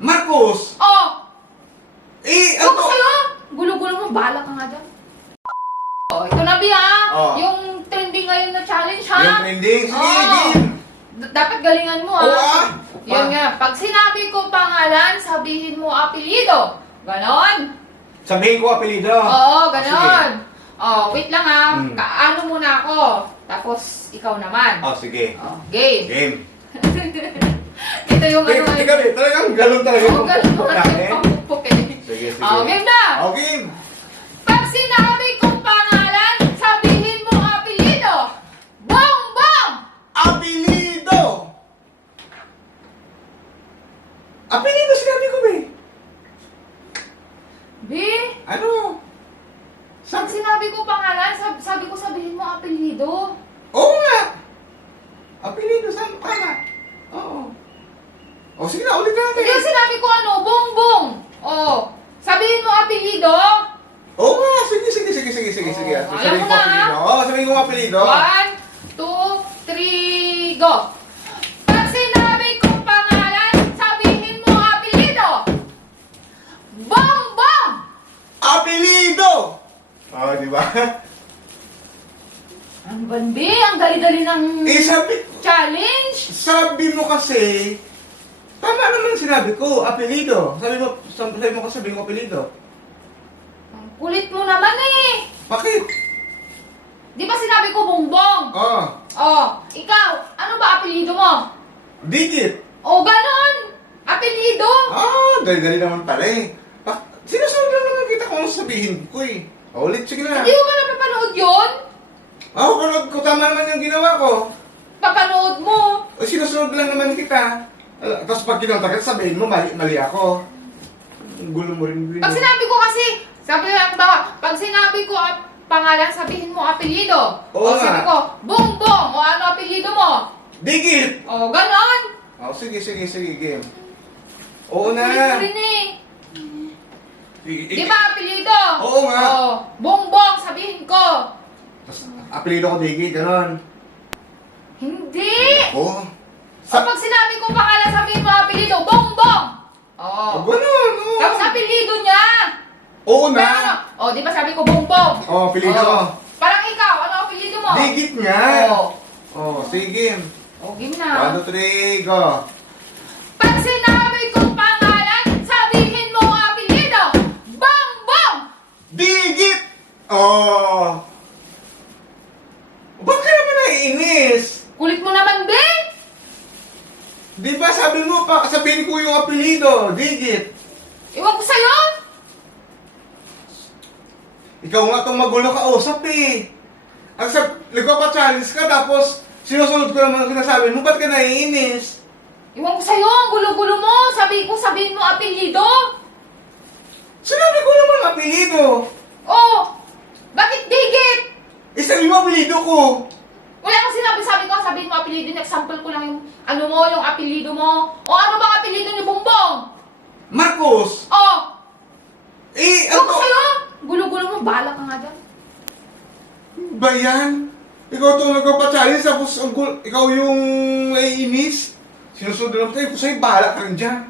Marcos! Oh! Eh, Ano ano to? sa'yo? Gulo-gulo mo, bala ka nga dyan. Oh, ito na, Bi, ha? Oh. Yung trending ngayon na challenge, ha? Yung trending? Sige, game! D- dapat galingan mo, ha? Oo, ah. Yun nga, pag sinabi ko pangalan, sabihin mo apelido. Ganon. Sabihin ko apelido. Oo, ganon. Oh, wait lang ha. Hmm. Kaano muna ako. Tapos, ikaw naman. Oh, sige. Oh, game. Game. Ito yung ano. sige, eh, talagang galon talaga Oo, ganon mo natin pamupok eh. Sige, sige. Oh, game na. Oh, game! Pag sinabi kong pangalan, sabihin mo apelido. Bong Bong! Apelido! Apelido sinabi ko, be. B, Ano? pag sinabi ko pangalan, sabi, sabi ko sabihin mo apelido. Oo nga! Apelido, saan ka na? Oo. O, sige na, ulit natin. Hindi sinabi ko ano, Bong Bong. Oh, sabihin mo apelido. Oo nga, sige, sige, sige, sige, sige, sige. Oh, alam Sabihin mo na, apelido. Oo, sabihin ko apelido. One, two, three, go! Pag sinabi kong pangalan, sabihin mo apelido! Bong Bong! Apelido! Oo, di ba? Ang bandi, ang dali-dali ng Eh, sabi, challenge! sabi mo kasi, tama naman sinabi ko, apelido. Sabi mo, sabi mo kasi sabi ko apelido. Ang kulit mo naman eh! Bakit? Di ba sinabi ko bongbong? Oh, Oh, ikaw, ano ba apelido mo? digit. Oh, ganon! Apelido! Ah, dali-dali naman pala eh. Bak- lang naman kita kung ano sabihin ko eh. O, ulit, sige na. Hindi mo ba napapanood yun? Ah, panood ko, tama naman yung ginawa ko. Papanood mo. O, sinusunod lang naman kita. Uh, tapos pag kinontak ka, sabihin mo, mali, mali ako. Ang gulo mo rin. Pag sinabi ko kasi, sabi lang ba, pag sinabi ko ang pangalan, sabihin mo apelido. Oo o sabi nga. ko, bongbong, o ano apelido mo? Digit! O, ganon. O, sige, sige, sige, game. Oo Kulit mo na. rin eh. I- Di i- ba apelido? Oo nga. O, bongbong, sabihin ko. Tapos, apelido ko digit, ganon. Hindi. Oo. O. Oh, ganon. oo. Tapos apelido niya. Oo Pero ano? na. O, di ba sabi ko bongbong? Oo, apelido ko. Parang ikaw, ano apelido mo? Digit nga. O. Oh, sige. O, game na. 1, 2, 3, go. Pag sinabi kong pangalan, sabihin mo ang apelido. Bang! Digit! Oh! Ba't ka naman naiinis? Kulit mo naman, be! Di ba sabi mo pa, sabihin ko yung apelido, digit. Iwan ko sa'yo! Ikaw nga itong magulo ka usap eh. Ang sab, nagpapa-challenge ka tapos sinusunod ko naman ang sinasabi mo, ba't ka naiinis? Iwan ko sa'yo, ang gulo-gulo mo. Sabi ko, sabihin mo apelido. Sinabi ko naman apelido. Oh, bakit digit? Isa yung apelido ko. Wala kang sinabi, sabi ko, sabihin mo apelido. Example ko lang yung, ano mo, yung apelido mo. O ano bang apelido ni Bongbong? Marcos. Oh, Eh, iwan ko ano? sa'yo. Gulo-gulo mo, bala ka nga dyan. Ba yan? Ikaw itong nagpapa-challenge tapos ang gul- ikaw yung naiinis. Sinusunod lang tayo, sa'yo bahala ka rin dyan.